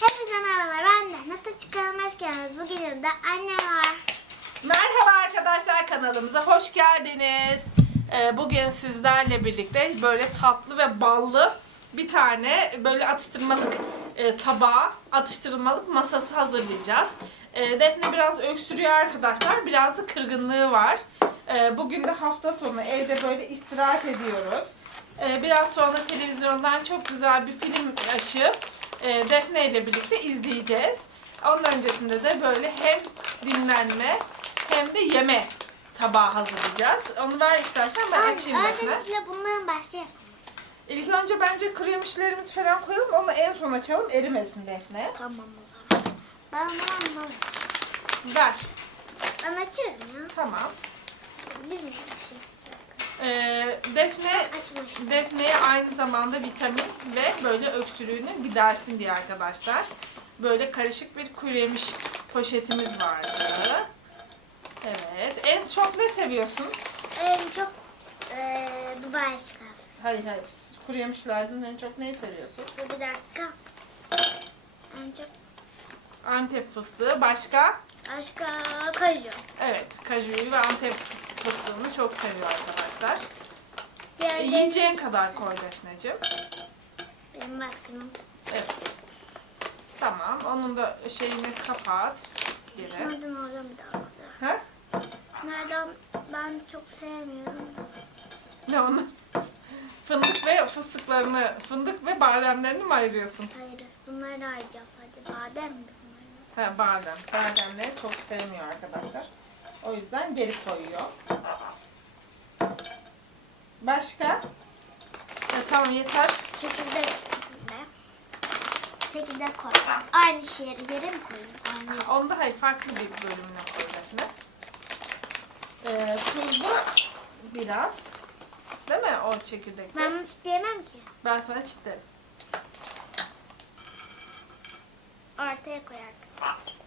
Hepinize merhaba ben de Nata çıkalım hoş geldiniz. Bugün yanımda annem var. Merhaba arkadaşlar kanalımıza hoş geldiniz. Ee, bugün sizlerle birlikte böyle tatlı ve ballı bir tane böyle atıştırmalık e, tabağı, atıştırmalık masası hazırlayacağız. E, Defne biraz öksürüyor arkadaşlar. Biraz da kırgınlığı var. E, bugün de hafta sonu evde böyle istirahat ediyoruz. Biraz sonra televizyondan çok güzel bir film açıp e, Defne ile birlikte izleyeceğiz. Onun öncesinde de böyle hem dinlenme hem de yeme tabağı hazırlayacağız. Onu ver istersen ben açayım Defne. Öncelikle bunların başlayalım. İlk önce bence kuru yemişlerimizi falan koyalım. Onu en son açalım. Erimesin Defne. Tamam o zaman. Ben onu. Ver. Ben açarım ya. Tamam. Bilmiyorum. Ee, Defne. Defne'ye aynı zamanda vitamin ve böyle öksürüğünü gidersin diye arkadaşlar. Böyle karışık bir kuru yemiş poşetimiz vardı. Evet. En çok ne seviyorsun? En çok eee Dubai çikolatası. Hayır hayır. Kuru yemişlerden en çok neyi seviyorsun? Dur bir dakika. En çok Antep fıstığı. Başka? başka kaju. Evet. Kajuyu ve Antep fıstığını çok seviyor arkadaşlar. E, Diğerleri yiyeceğin kadar koy Defneciğim. benim maksimum. Evet. Tamam. Onun da şeyini kapat. Geri. Nereden alacağım bir daha? Ha? Nereden ben çok sevmiyorum. Ne onu? Fındık ve fıstıklarını, fındık ve bademlerini mi ayırıyorsun? Hayır. Bunları da ayıracağım sadece. Badem mi bunlar? He badem. Bademleri çok sevmiyor arkadaşlar. O yüzden geri koyuyor. Başka? Ya, tamam yeter. Çekirdek. Çekirdek koyacağım. Aynı şeye yere mi koyayım? Aynı. Onda hayır farklı bir bölümüne koy Defne. Ee, tuzlu biraz. Değil mi o çekirdekte? Ben bunu isteyemem ki. Ben sana çitlerim. Ortaya koyarım.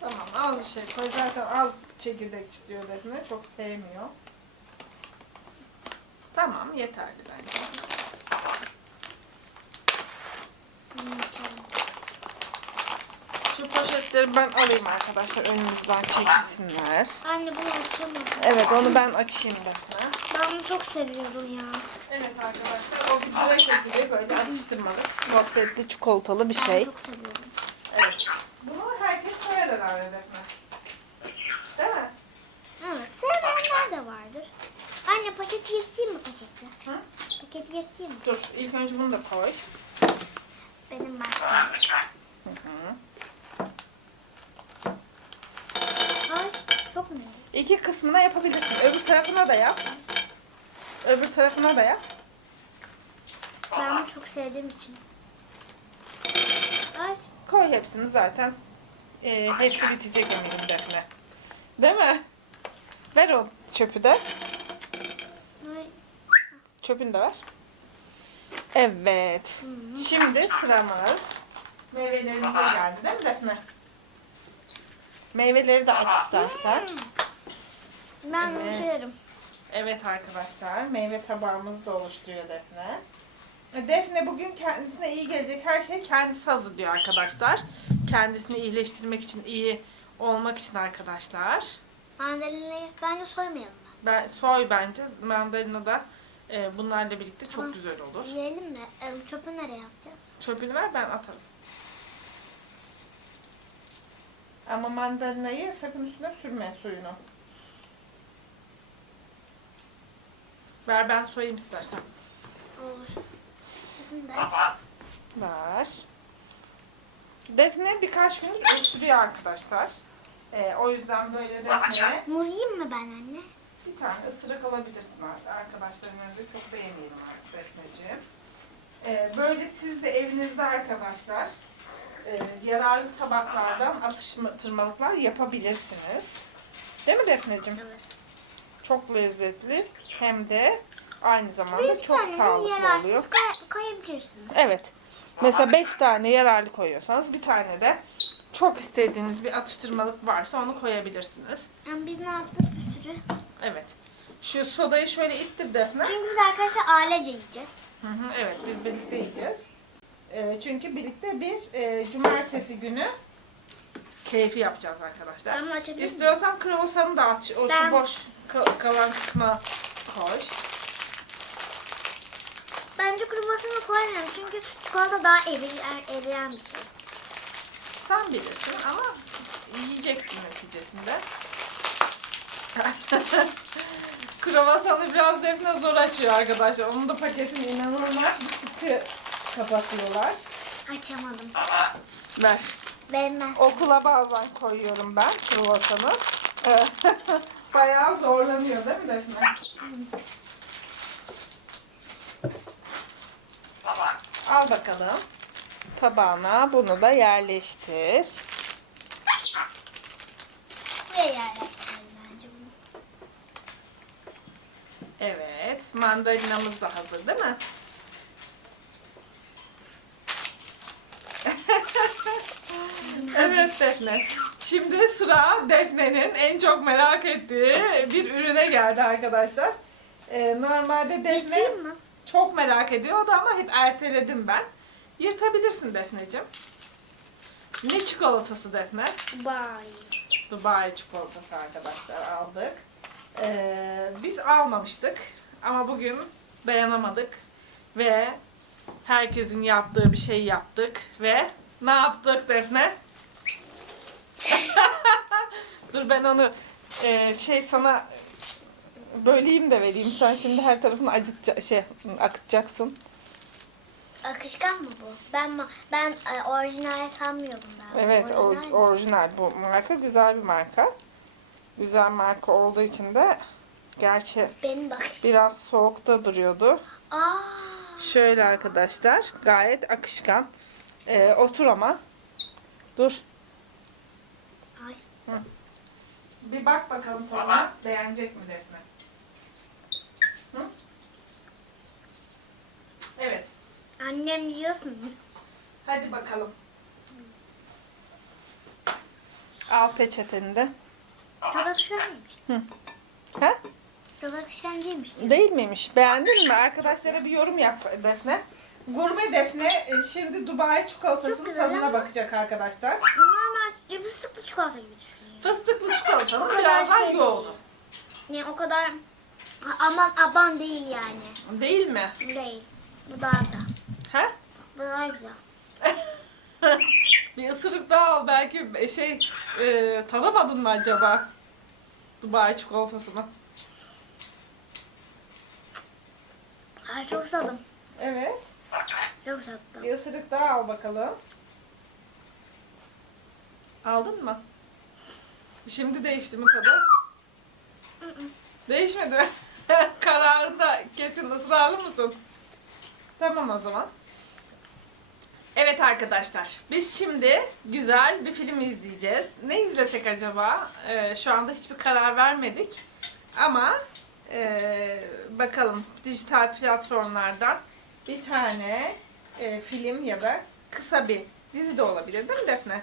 Tamam az bir şey koy. Zaten az çekirdek çitliyor Defne. Çok sevmiyor. Tamam yeterli bence. Şu poşetleri ben alayım arkadaşlar. Önümüzden çekilsinler. Anne bunu açamadım. Evet onu ben açayım Defne. Ben bunu çok seviyorum ya. Evet arkadaşlar o bir börek gibi böyle atıştırmalık. Gofretli çikolatalı bir Ben şey. çok seviyorum. Evet. Bunu herkes sever herhalde Defne. Değil mi? Evet. Sevmeyenler de vardır. Anne paketi yırtayım mı paketi? Hı? Paketi yırtayım mı? Dur ilk önce bunu da koy. Benim maksimum. Hı hı. Ay çok mu? İki kısmına yapabilirsin. Öbür tarafına da yap. Öbür tarafına da yap. Ben bunu çok sevdiğim için. Ay Koy hepsini zaten. Ee, hepsi bitecek eminim Defne. Değil mi? Ver o çöpü de. Çöpünü de ver. Evet. Şimdi sıramız meyvelerimize geldi değil mi Defne? Meyveleri de aç istersen. Ben Evet. severim. Evet arkadaşlar meyve tabağımızı da oluşturuyor Defne. Defne bugün kendisine iyi gelecek her şeyi kendisi hazırlıyor arkadaşlar. Kendisini iyileştirmek için, iyi olmak için arkadaşlar. Mandalinayı bence soymayalım. Ben soy bence mandalina da e, bunlarla birlikte çok Tamam. güzel olur. Yiyelim de e, çöpü nereye atacağız? Çöpünü ver ben atarım. Ama mandalinayı sakın üstüne sürme suyunu. Ver ben soyayım istersen. Olur. Çöpünü de. Ver. Defne birkaç gündür öksürüyor arkadaşlar. Ee, o yüzden böyle Defne'ye Muz yiyeyim mi ben anne? Bir tane ısırık alabilirsin artık. Arkadaşların önünde çok da yemeyelim artık Defneciğim. Ee, böyle siz de evinizde arkadaşlar e, yararlı tabaklardan atıştırmalıklar yapabilirsiniz. Değil mi Defneciğim? Evet. Çok lezzetli hem de aynı zamanda Bir çok sağlıklı yararsız oluyor. koy- koyabilirsiniz. Evet. Mesela 5 tane yararlı koyuyorsanız bir tane de çok istediğiniz bir atıştırmalık varsa onu koyabilirsiniz. Yani biz ne yaptık bir sürü? Evet. Şu sodayı şöyle ittir Defne. Çünkü biz arkadaşlar ailece yiyeceğiz. Hı hı, evet biz birlikte yiyeceğiz. E, çünkü birlikte bir e, cumartesi günü keyfi yapacağız arkadaşlar. Açabilir miyim? İstiyorsan kruvasanı da aç. O Ben- şu boş ka- kalan kısma koy. Bence kruvasanı koymuyorum çünkü çikolata daha eriyen, eriyen bir şey. Sen bilirsin ama yiyeceksin neticesinde. Kruvasanı biraz Defne zor açıyor arkadaşlar. Onun da paketini inanılmaz sıkı kapatıyorlar. Açamadım. Ver. Vermez. Okula bazen koyuyorum ben kruvasanı. Bayağı zorlanıyor değil mi Defne? Al bakalım. Tabağına bunu da yerleştir. Buraya yerleştirelim bence bunu. Evet. Mandalinamız da hazır değil mi? evet Defne. Şimdi sıra Defne'nin en çok merak ettiği bir ürüne geldi arkadaşlar. Ee, normalde Defne Yırtayım mı? çok merak ediyordu ama hep erteledim ben. Yırtabilirsin Defneciğim. Ne çikolatası Defne? Bye. Dubai çikolatası arkadaşlar aldık. Ee, biz almamıştık ama bugün dayanamadık ve herkesin yaptığı bir şey yaptık ve ne yaptık Defne? Dur ben onu e, şey sana böleyim de vereyim. Sen şimdi her tarafını acıtça şey akıtacaksın. Akışkan mı bu? Ben ben e, orijinal sanmıyordum ben. Evet, or- Orijinal mi? orijinal bu marka güzel bir marka. Güzel marka olduğu için de gerçi Benim bak. biraz soğukta duruyordu. Aa. Şöyle arkadaşlar gayet akışkan. Ee, otur ama. Dur. Ay. Bir bak bakalım sonra beğenecek mi Defne? Hı? Evet. Annem yiyorsun mu? Hadi bakalım. Al peçeteni de. Çok akışkanlıymış. Ha? Çok akışkancıymış. Değil miymiş? Beğendin mi? Arkadaşlara bir yorum yap Defne. Gurme Defne e, şimdi Dubai çikolatasının güzel tadına ama- bakacak arkadaşlar. Normal fıstıklı çikolata gibi düşünüyorum. Fıstıklı çikolatanın O kadar biraz daha şey yoğunu. Yani o kadar aman aban değil yani. Değil mi? Değil. Bu daha da. Ha? Bu daha güzel. bir ısırık daha al belki şey e, tadamadın mı acaba? Dubai çikolatasını. Ay çok sadım. Evet. Çok sattım. Bir ısırık daha al bakalım. Aldın mı? Şimdi değişti mi tadı? Değişmedi mi? Kararında kesin ısrarlı mısın? Tamam o zaman. Evet arkadaşlar, biz şimdi güzel bir film izleyeceğiz. Ne izlesek acaba? Ee, şu anda hiçbir karar vermedik. Ama ee, bakalım dijital platformlardan bir tane e, film ya da kısa bir dizi de olabilir değil mi Defne?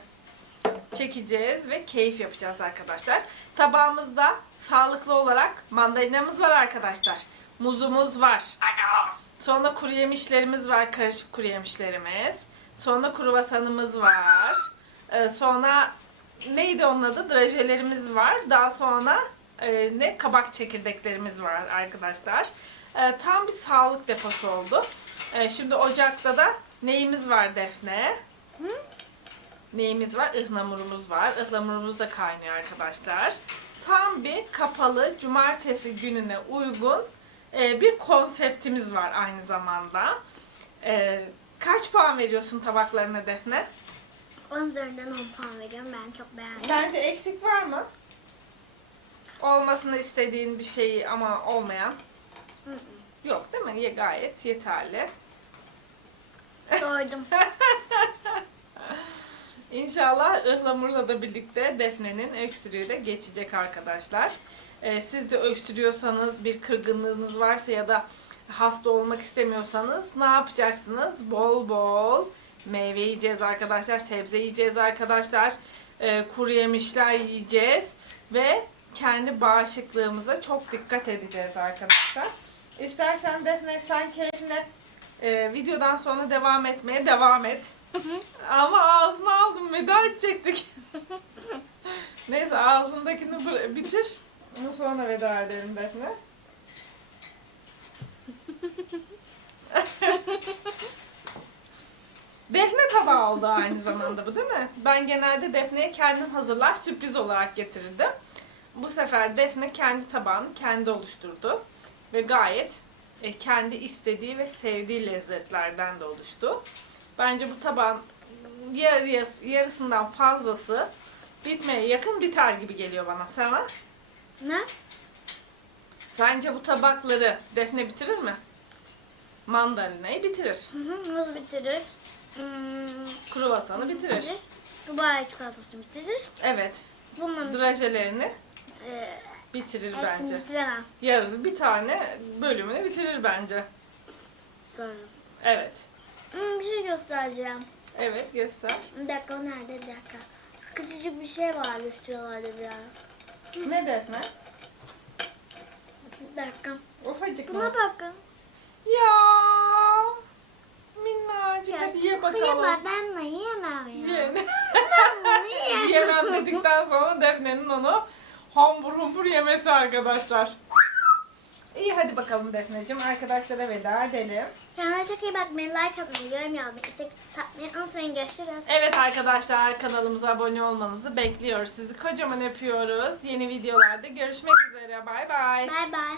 Çekeceğiz ve keyif yapacağız arkadaşlar. Tabağımızda sağlıklı olarak mandalinamız var arkadaşlar. Muzumuz var. Sonra kuru yemişlerimiz var, karışık kuru yemişlerimiz. Sonra kruvasanımız var. Ee, sonra neydi onun adı? Drajelerimiz var. Daha sonra e, ne? Kabak çekirdeklerimiz var arkadaşlar. Ee, tam bir sağlık deposu oldu. Ee, şimdi ocakta da neyimiz var Defne? Neyimiz var? Ihlamurumuz var. Ihlamurumuz da kaynıyor arkadaşlar. Tam bir kapalı cumartesi gününe uygun e, bir konseptimiz var aynı zamanda. E, kaç puan veriyorsun tabaklarına Defne? 10 üzerinden 10 puan veriyorum. Ben çok beğendim. Sence eksik var mı? Olmasını istediğin bir şeyi ama olmayan yok değil mi? Ye, gayet yeterli. Doydum. İnşallah ıhlamurla da birlikte Defne'nin öksürüğü de geçecek arkadaşlar. Ee, siz de öksürüyorsanız, bir kırgınlığınız varsa ya da hasta olmak istemiyorsanız ne yapacaksınız? Bol bol meyve yiyeceğiz arkadaşlar, sebze yiyeceğiz arkadaşlar, ee, kuru yemişler yiyeceğiz ve kendi bağışıklığımıza çok dikkat edeceğiz arkadaşlar. İstersen Defne sen keyfine Ee, videodan sonra devam etmeye devam et. Ama ağzına aldım veda edecektik. Neyse ağzındakini bitir. Ondan sonra veda edelim Defne. Defne tabağı oldu aynı zamanda bu değil mi? Ben genelde Defne'ye kendim hazırlar sürpriz olarak getirirdim. Bu sefer Defne kendi tabağını kendi oluşturdu. Ve gayet e, kendi istediği ve sevdiği lezzetlerden de oluştu. Bence bu tabağın yar- yarıs- yarısından fazlası bitmeye yakın biter gibi geliyor bana. Sana? Ne? Sence bu tabakları Defne bitirir mi? Mandalinayı bitirir. Hı hı, muz bitirir. Hmm, Kruvasanı bitirir. bitirir. Dubai çikolatası bitirir. Evet. Bunların Drajelerini e, bitirir hepsini bence. bitiremem. Yarısı bir tane bölümünü bitirir bence. Sonra. Evet. Hmm, bir şey göstereceğim. Evet göster. Bir dakika o nerede bir dakika. Küçücük bir şey vardı şuralarda bir ara. Ne Defne? Bir dakika. Ufacık Buna mı? bakın. Ya minnacık hadi ye bakalım. yiyemem ben de yiyemem ya. Ye. Bunu yiyemem. Yemem dedikten sonra Defne'nin onu hambur humbur yemesi arkadaşlar. İyi hadi bakalım Defne'cim arkadaşlara veda edelim. Kendine çok iyi bakmayı, like atmayı, yorum yapmayı, istek tatmayı unutmayın. Görüşürüz. Evet arkadaşlar kanalımıza abone olmanızı bekliyoruz. Sizi kocaman öpüyoruz. Yeni videolarda görüşmek üzere. Bay bay. Bye bye.